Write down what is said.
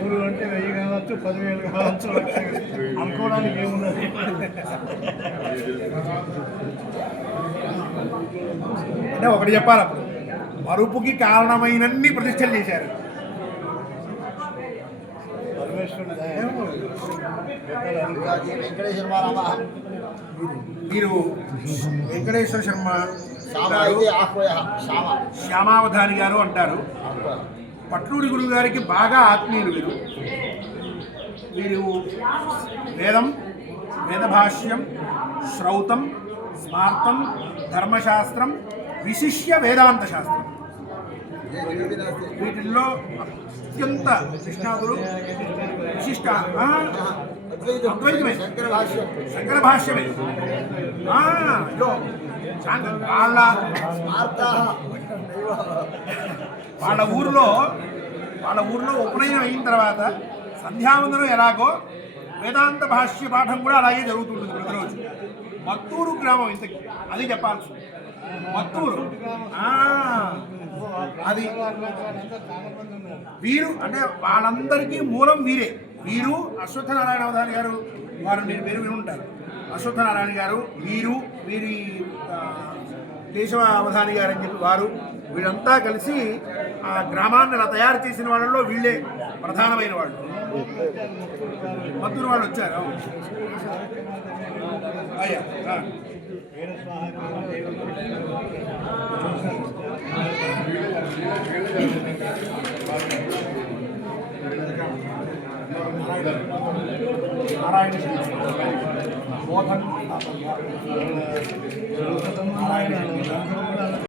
100 అంటే 1000 కావచ్చు, 10,000 కావచ్చు, అనుకోవడానికి ఏమున్నది. అంటే ఒకటి చెప్పాలి, అప్పుడు మరుపుకి కారణమైనన్ని ప్రతిష్టలు చేశారు. మీరు వెంకటేశ్వర శర్మ శ్యామావధాని గారు అంటారు. పట్లూరి గురువు గారికి బాగా ఆత్మీయులు వీరు. వీరు వేదం, వేదభాష్యం, శ్రౌతం, స్మార్తం, ధర్మశాస్త్రం, విశిష్య వేదాంత శాస్త్రం, వీటిల్లో అత్యంత కృష్ణాదులు విశిష్ట అద్వైతమే, శంకర భాష్యమే. వాళ్ళ ఊరిలో ఉపనయనం అయిన తర్వాత సంధ్యావందనం ఎలాగో వేదాంత భాష్య పాఠం కూడా అలాగే జరుగుతుంటుంది ప్రతిరోజు. మత్తూరు గ్రామం ఇంతకి, అది చెప్పాల్సి. మత్తూరు అది వీరు అంటే వాళ్ళందరికీ మూలం వీరే. వీరు అశ్వత్థనారాయణ అవధాని గారు, వారు మీరు పేరు విని ఉంటారు. అశ్వత్థనారాయణ గారు, వీరి కేశవ అవధాని గారు అని చెప్పి వారు, వీళ్ళంతా కలిసి ఆ గ్రామాన్ని అలా తయారు చేసిన వాళ్ళలో వీళ్ళే ప్రధానమైన వాళ్ళు. మత్తూరు వాళ్ళు వచ్చారు. అయ్యా నారాయణ మోహన్ నారాయణ